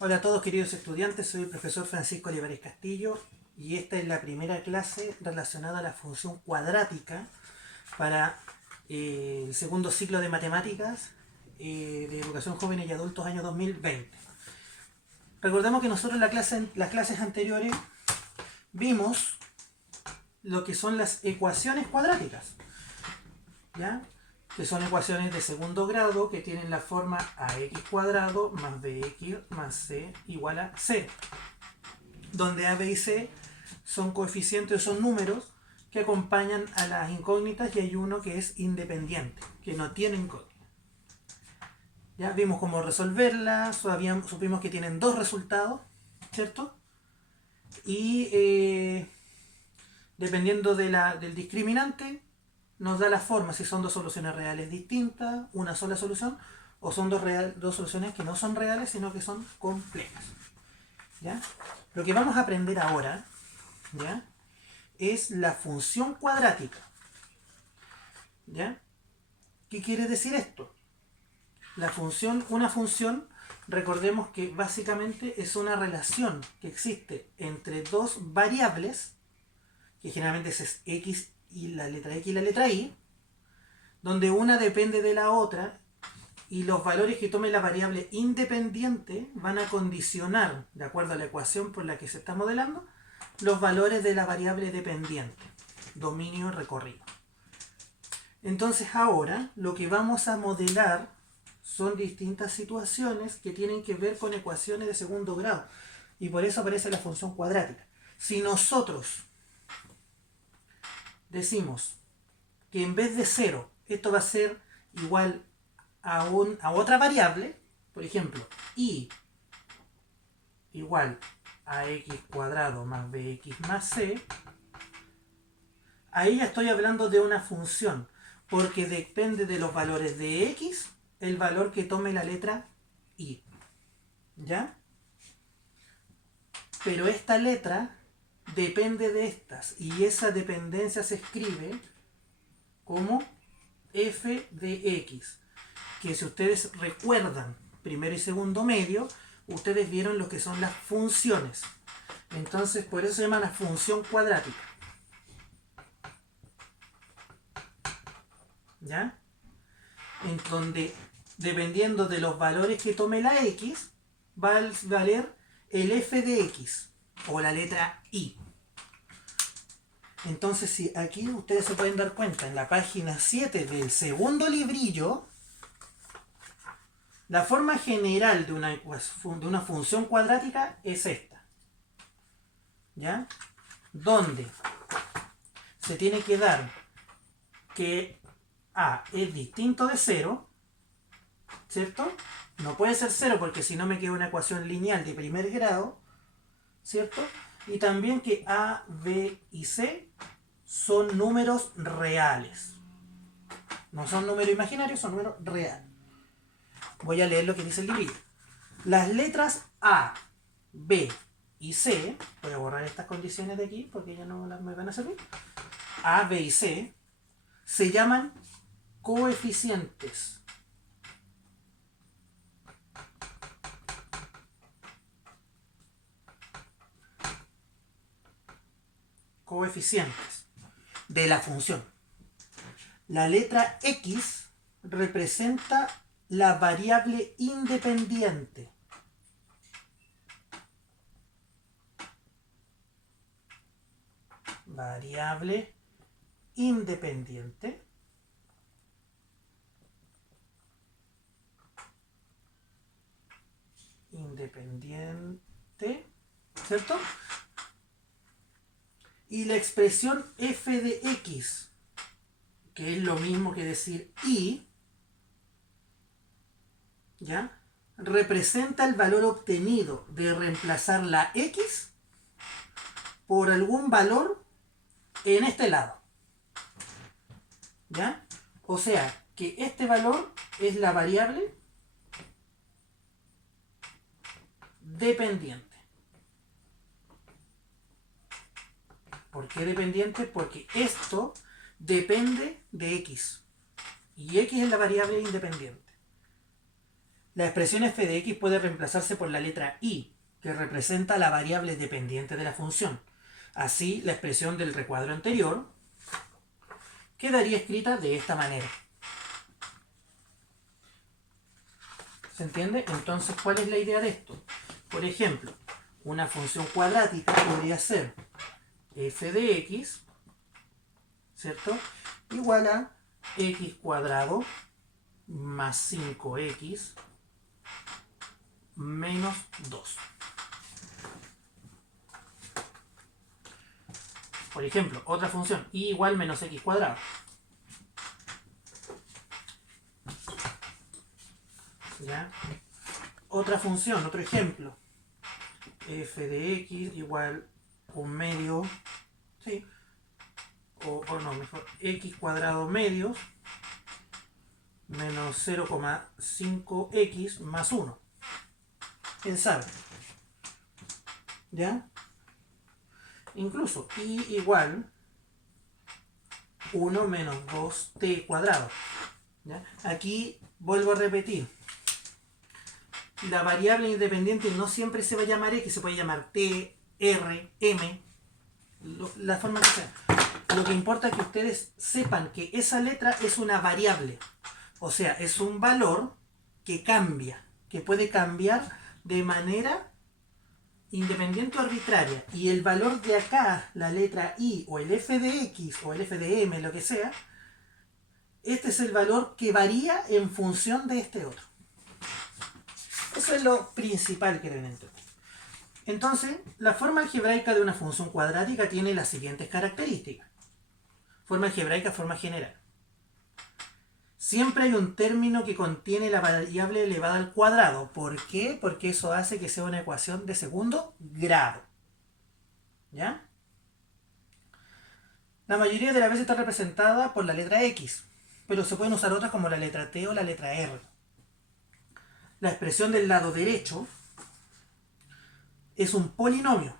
Hola a todos queridos estudiantes, soy el profesor Francisco Olivares Castillo y esta es la primera clase relacionada a la función cuadrática para el segundo ciclo de matemáticas de educación jóvenes y adultos año 2020. Recordemos que nosotros en las clases anteriores vimos lo que son las ecuaciones cuadráticas, ¿ya? Que son ecuaciones de segundo grado que tienen la forma ax cuadrado más bx más c igual a 0, donde a, b y c son coeficientes, son números que acompañan a las incógnitas y hay uno que es independiente, que no tiene incógnita. Ya vimos cómo resolverlas, supimos que tienen dos resultados, ¿cierto? Y dependiendo del discriminante, nos da la forma si son dos soluciones reales distintas, una sola solución, o son dos soluciones que no son reales, sino que son complejas. ¿Ya? Lo que vamos a aprender ahora, ¿ya?, es la función cuadrática. ¿Ya? ¿Qué quiere decir esto? Una función, recordemos que básicamente es una relación que existe entre dos variables, que generalmente es x y la letra x y la letra y, donde una depende de la otra y los valores que tome la variable independiente van a condicionar, de acuerdo a la ecuación por la que se está modelando, los valores de la variable dependiente, dominio recorrido. Entonces ahora lo que vamos a modelar son distintas situaciones que tienen que ver con ecuaciones de segundo grado y por eso aparece la función cuadrática. Si nosotros decimos que en vez de 0 esto va a ser igual a otra variable, por ejemplo, y igual a x cuadrado más bx más c, ahí ya estoy hablando de una función, porque depende de los valores de x el valor que tome la letra y. ¿Ya? Pero esta letra depende de estas y esa dependencia se escribe como f de x, que si ustedes recuerdan primero y segundo medio, ustedes vieron lo que son las funciones. Entonces por eso se llama la función cuadrática. ¿Ya? En donde dependiendo de los valores que tome la x, va a valer el f de x o la letra y. Entonces, si aquí ustedes se pueden dar cuenta, en la página 7 del segundo librillo, la forma general de una función cuadrática es esta. ¿Ya? Donde se tiene que dar que a es distinto de 0, ¿cierto? No puede ser 0 porque si no me queda una ecuación lineal de primer grado, ¿cierto? Y también que a, b y c son números reales. No son números imaginarios, son números reales. Voy a leer lo que dice el librillo. Las letras A, B y C, voy a borrar estas condiciones de aquí porque ya no me van a servir. A, B y C se llaman coeficientes. Coeficientes de la función. La letra X representa la variable independiente. Variable independiente. Independiente, ¿cierto? Y la expresión f de x, que es lo mismo que decir y, ¿ya?, representa el valor obtenido de reemplazar la x por algún valor en este lado. ¿Ya? O sea, que este valor es la variable dependiente. ¿Por qué dependiente? Porque esto depende de x. Y x es la variable independiente. La expresión f de x puede reemplazarse por la letra y, que representa la variable dependiente de la función. Así, la expresión del recuadro anterior quedaría escrita de esta manera. ¿Se entiende? Entonces, ¿cuál es la idea de esto? Por ejemplo, una función cuadrática podría ser f de x, ¿cierto? Igual a x cuadrado más 5x menos 2. Por ejemplo, otra función, y igual menos x cuadrado. ¿Ya? Otra función, otro ejemplo, f de x igual un medio, ¿sí? O no, mejor, x cuadrado medios menos 0,5x más 1. ¿Quién sabe? ¿Ya? Incluso y igual 1 menos 2t cuadrado. ¿Ya? Aquí vuelvo a repetir. La variable independiente no siempre se va a llamar x, se puede llamar t, r, m, la forma que sea. Lo que importa es que ustedes sepan que esa letra es una variable. O sea, es un valor que cambia, que puede cambiar de manera independiente o arbitraria. Y el valor de acá, la letra i, o el f de x, o el f de m, lo que sea, este es el valor que varía en función de este otro. Eso es lo principal que deben entender. Entonces, la forma algebraica de una función cuadrática tiene las siguientes características. Forma algebraica, forma general. Siempre hay un término que contiene la variable elevada al cuadrado. ¿Por qué? Porque eso hace que sea una ecuación de segundo grado. ¿Ya? La mayoría de las veces está representada por la letra X, pero se pueden usar otras como la letra T o la letra R. La expresión del lado derecho es un polinomio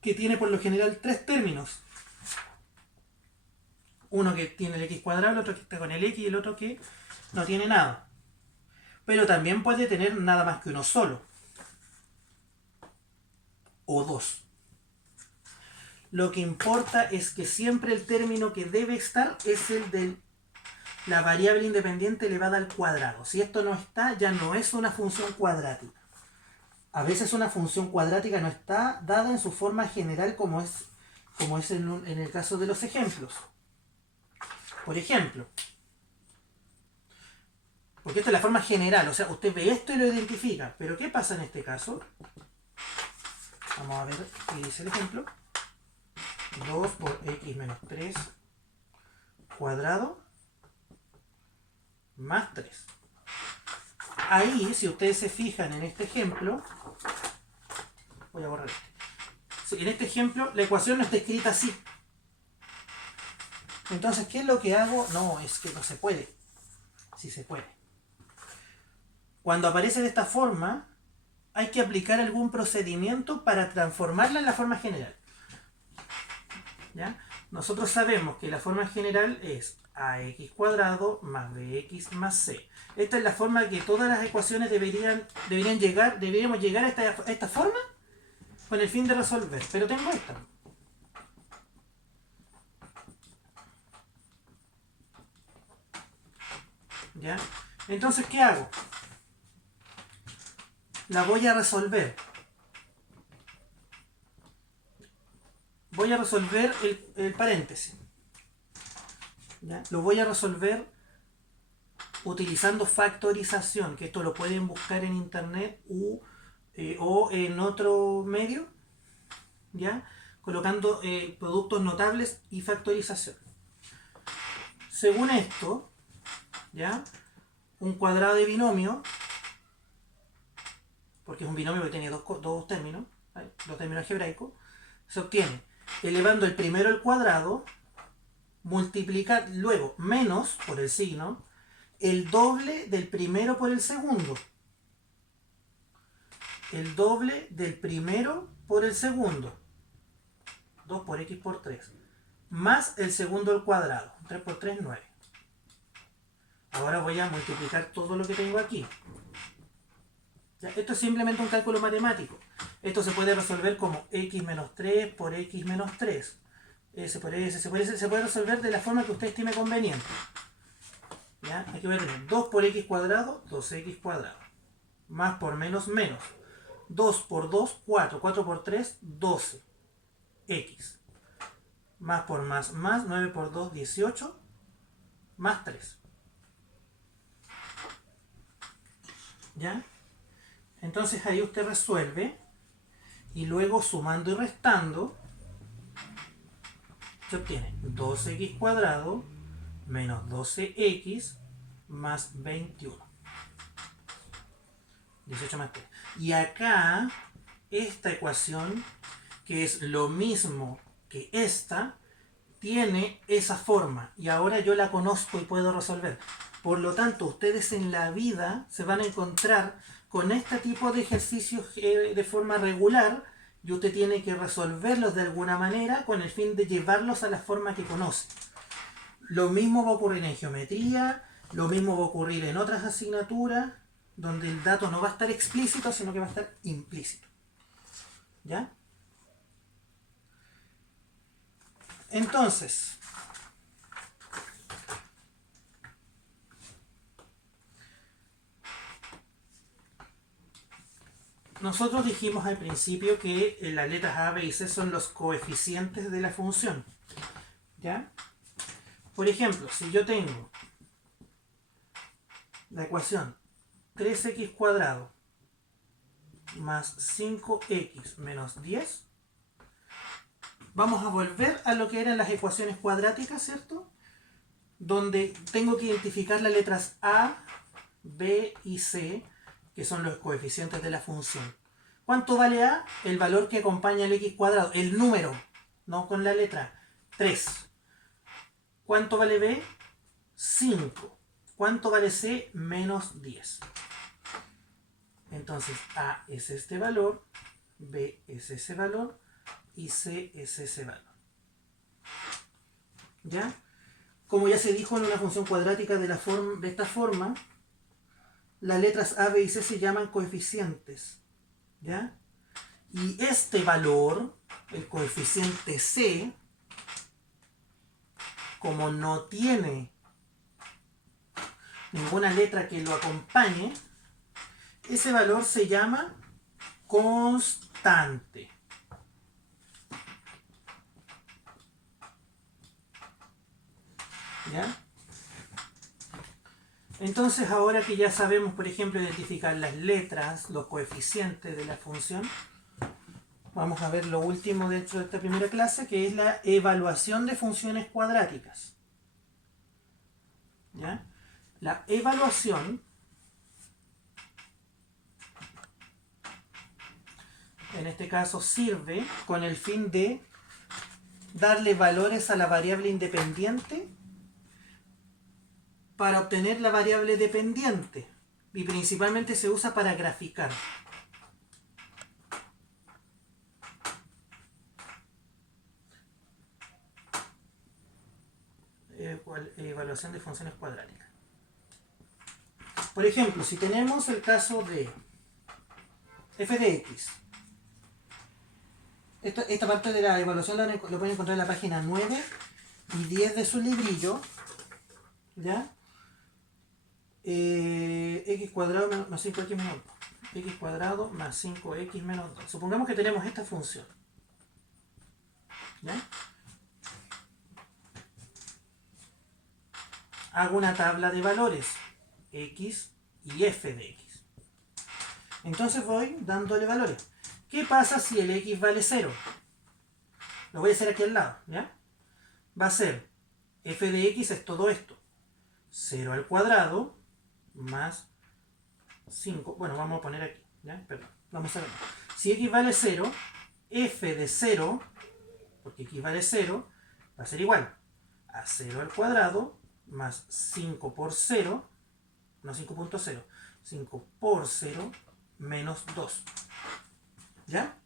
que tiene por lo general tres términos. Uno que tiene el x cuadrado, el otro que está con el x y el otro que no tiene nada. Pero también puede tener nada más que uno solo. O dos. Lo que importa es que siempre el término que debe estar es el de la variable independiente elevada al cuadrado. Si esto no está, ya no es una función cuadrática. A veces una función cuadrática no está dada en su forma general como es en el caso de los ejemplos. Por ejemplo, porque esta es la forma general, o sea, usted ve esto y lo identifica. Pero ¿qué pasa en este caso? Vamos a ver qué dice el ejemplo. 2 por x menos 3 cuadrado más 3. Ahí, si ustedes se fijan en este ejemplo, voy a borrar este. En este ejemplo, la ecuación no está escrita así. Entonces, ¿qué es lo que hago? No, es que no se puede. Sí se puede. Cuando aparece de esta forma, hay que aplicar algún procedimiento para transformarla en la forma general. ¿Ya? Nosotros sabemos que la forma general es ax cuadrado más bx más c. Esta es la forma que todas las ecuaciones deberíamos llegar a esta forma con el fin de resolver. Pero tengo esta. ¿Ya? Entonces, ¿qué hago? La voy a resolver. Voy a resolver el paréntesis. ¿Ya? Lo voy a resolver utilizando factorización, que esto lo pueden buscar en internet o en otro medio, ¿ya? Colocando productos notables y factorización. Según esto, ¿ya? Un cuadrado de binomio, porque es un binomio que tiene dos términos, ¿vale? Dos términos algebraicos, se obtiene elevando el primero al cuadrado, multiplicar luego menos por el signo, el doble del primero por el segundo. El doble del primero por el segundo. 2 por x por 3. Más el segundo al cuadrado. 3 por 3, 9. Ahora voy a multiplicar todo lo que tengo aquí. ¿Ya? Esto es simplemente un cálculo matemático. Esto se puede resolver como x menos 3 por x menos 3. S por S, se puede resolver de la forma que usted estime conveniente. ¿Ya? Aquí voy a tener 2 por x cuadrado, 2x cuadrado. Más por menos, menos. 2 por 2, 4. 4 por 3, 12. X. Más por más, 9 por 2, 18. Más 3. ¿Ya? Entonces ahí usted resuelve. Y luego sumando y restando, se obtiene 2x cuadrado menos 12x más 21. 18 más 3. Y acá, esta ecuación, que es lo mismo que esta, tiene esa forma. Y ahora yo la conozco y puedo resolver. Por lo tanto, ustedes en la vida se van a encontrar con este tipo de ejercicios de forma regular y usted tiene que resolverlos de alguna manera con el fin de llevarlos a la forma que conoce. Lo mismo va a ocurrir en geometría, lo mismo va a ocurrir en otras asignaturas, donde el dato no va a estar explícito, sino que va a estar implícito. ¿Ya? Entonces, nosotros dijimos al principio que las letras A, B y C son los coeficientes de la función. ¿Ya? Por ejemplo, si yo tengo la ecuación 3x cuadrado más 5x menos 10, vamos a volver a lo que eran las ecuaciones cuadráticas, ¿cierto? Donde tengo que identificar las letras A, B y C, que son los coeficientes de la función. ¿Cuánto vale A? El valor que acompaña al x cuadrado, el número, no con la letra, 3. ¿Cuánto vale B? 5. ¿Cuánto vale C? Menos 10. Entonces A es este valor, B es ese valor y C es ese valor. ¿Ya? Como ya se dijo en una función cuadrática de esta forma, las letras A, B y C se llaman coeficientes. ¿Ya? Y este valor, el coeficiente C, como no tiene ninguna letra que lo acompañe, ese valor se llama constante. ¿Ya? Entonces, ahora que ya sabemos, por ejemplo, identificar las letras, los coeficientes de la función, vamos a ver lo último dentro de esta primera clase, que es la evaluación de funciones cuadráticas. ¿Ya? La evaluación, en este caso, sirve con el fin de darle valores a la variable independiente para obtener la variable dependiente. Y principalmente se usa para graficar. Evaluación de funciones cuadráticas. Por ejemplo, si tenemos el caso de f de x. Esta parte de la evaluación lo pueden encontrar en la página 9 y 10 de su librillo. ¿Ya? X cuadrado más 5x menos 2. X cuadrado más 5x menos 2. Supongamos que tenemos esta función. ¿Ya? Hago una tabla de valores, x y f de x. Entonces voy dándole valores. ¿Qué pasa si el x vale 0? Lo voy a hacer aquí al lado, ¿ya? Va a ser f de x es todo esto. 0 al cuadrado más 5. Bueno, vamos a poner aquí, ¿ya? Perdón, vamos a ver. Si x vale 0, f de 0, porque x vale 0, va a ser igual a 0 al cuadrado más 5 por 0, no 5.0, 5 por 0 menos 2. ¿Ya?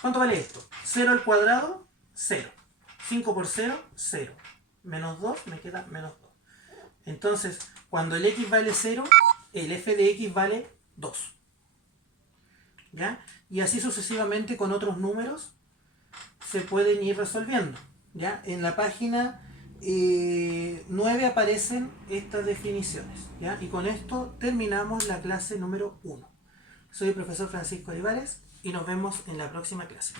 ¿Cuánto vale esto? 0 al cuadrado, 0. 5 por 0, 0. Menos 2, me queda menos 2. Entonces, cuando el x vale 0, el f de x vale 2. ¿Ya? Y así sucesivamente con otros números se pueden ir resolviendo. ¿Ya? En la página 9 aparecen estas definiciones. ¿Ya? Y con esto terminamos la clase número 1. Soy el profesor Francisco Olivares y nos vemos en la próxima clase.